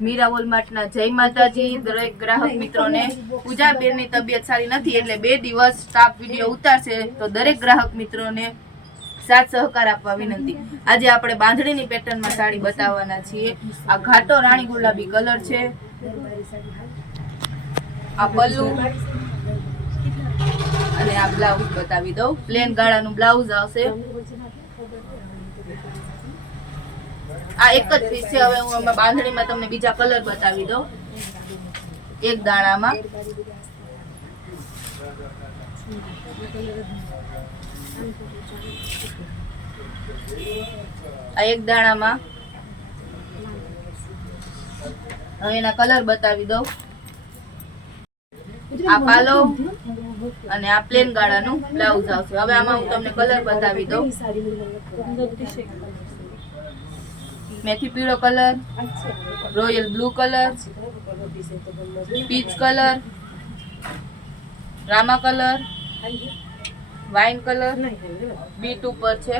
મીરા વોલમાર્ટના જય માતાજી. દરેક ગ્રાહક મિત્રોને પૂજાબેનની તબિયત સારી નથી એટલે બે દિવસ સ્ટાફ વીડિયો ઉતારશે તો દરેક ગ્રાહક મિત્રોને સાથ સહકાર આપવા વિનંતી. આજે આપણે બાંધણીની પેટર્નમાં સાડી બતાવવાના છીએ. આ ઘાટો રાણી ગુલાબી કલર છે. આ પલ્લુ. અને આ બ્લાઉઝ બતાવી દઉં. પ્લેન ગાળાનું બ્લાઉઝ આવશે. આ એક જ પીસ છે. હવે હું બાંધણીમાં તમને બીજા કલર બતાવી દઉં. એક દાણામાં. આ એક દાણામાં. એના કલર બતાવી દઉં. આ પાલો અને આ પ્લેન ગાળાનું બ્લાઉઝ આવશે. હવે આમાં હું તમને કલર બતાવી દઉં. મેથી પીળો colour, royal blue colour, peach colour, Rama colour, wine colour, બીટ ઉપર છે.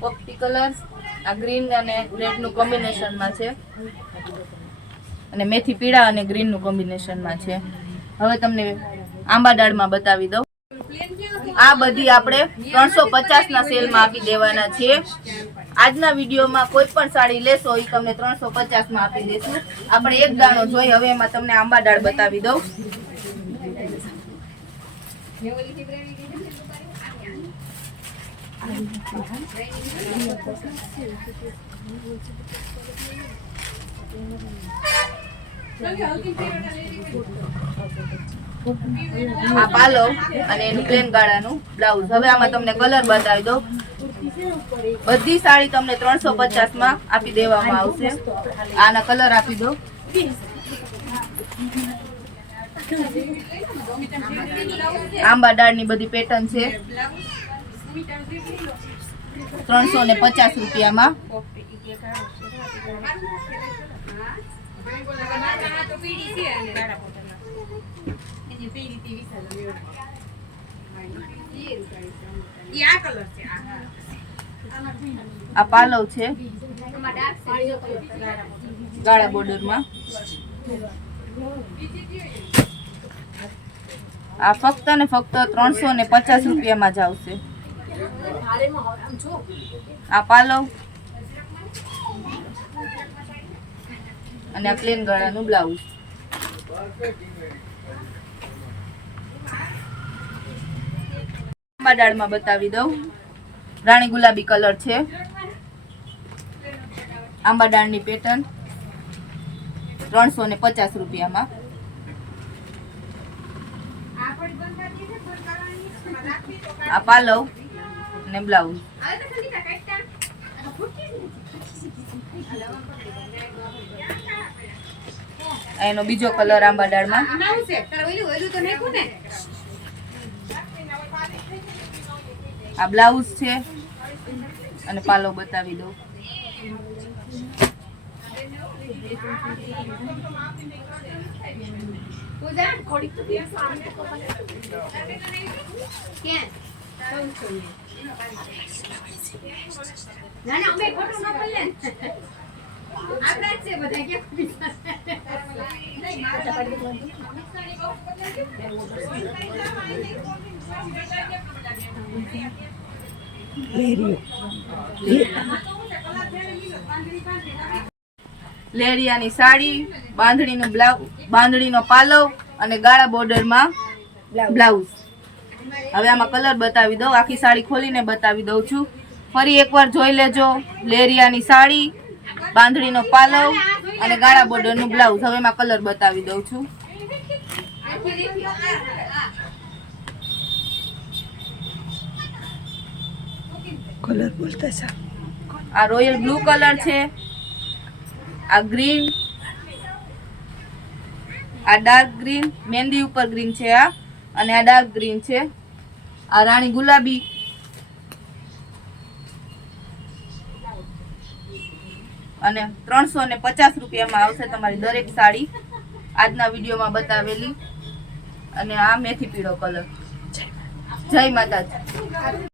પોપટી કલર, આ ગ્રીન અને રેડનું કોમ્બિનેશનમાં છે. અને મેથી પીળા અને ગ્રીનનું કોમ્બિનેશનમાં છે. હવે તમને આંબા દાળમાં બતાવી દઉં. આ બધી આપણે ત્રણસો પચાસ ના સેલમાં આપી દેવાના છીએ આજના વિડીયોમાં કોઈ પણ સાડી લેશો એ તમને ત્રણસો પચાસમાં આપી દેશું આપણે એક દાણો જોઈ, હવે એમાં તમને આંબા દાળ બતાવી દઉં. આ પાલો અને એનું પ્લેન ગાળાનું બ્લાઉઝ હવે આમાં તમને કલર બતાવી દઉં. બધી સાડી તમને ત્રણસો પચાસમાં આપી દેવામાં આવશે. આના કલર આપી દો આંબા દાળની બધી પેટર્ન છે. ત્રણસો ને પચાસ રૂપિયામાં. આ પાલવ છે. ગાળા બોર્ડરમાં. આ ફક્ત ને ફક્ત ત્રણસો ને પચાસ રૂપિયામાં જ આવશે. આ પાલવ. અને આ પ્લેન ગળાનું બ્લાઉઝ આંબા દાળમાં બતાવી દઉં. રાણી ગુલાબી કલર છે. આંબા દાળની પેટર્ન ત્રણસો ને પચાસ રૂપિયામાં. આ પાલવ ને બ્લાઉઝ. એનો બીજો કલર આંબા દાળમાં. આ બ્લાઉઝ છે અને પાલો બતાવી દઉં ના ના અમે ખોટું ન બોલીએ આપણા છે બધા કે લેરિયાની સાડી, બાંધણીનું બ્લાઉઝ બાંધણીનો પાલવ અને ગાળા બોર્ડરમાં બ્લાઉઝ. હવે આમાં કલર બતાવી દઉં. આખી સાડી ખોલીને બતાવી દઉં છું. ફરી એકવાર જોઈ લેજો. લેરિયાની સાડી, બાંધણીનો પાલવ અને ગાળા બોર્ડરનું બ્લાઉઝ. હવે એમાં કલર બતાવી દઉં છું. કલર બોલતા સા આ રોયલ બ્લુ કલર છે, આ ગ્રીન આ ડાર્ક ગ્રીન મહેંદી ઉપર ગ્રીન છે આ, અને આ ડાર્ક ગ્રીન છે. આ રાણી ગુલાબી. અને ત્રણસો ને પચાસ રૂપિયામાં આવશે તમારી દરેક સાડી. આજના વિડીયોમાં બતાવેલી. અને આ મેથી પીળો કલર જય માતાજી.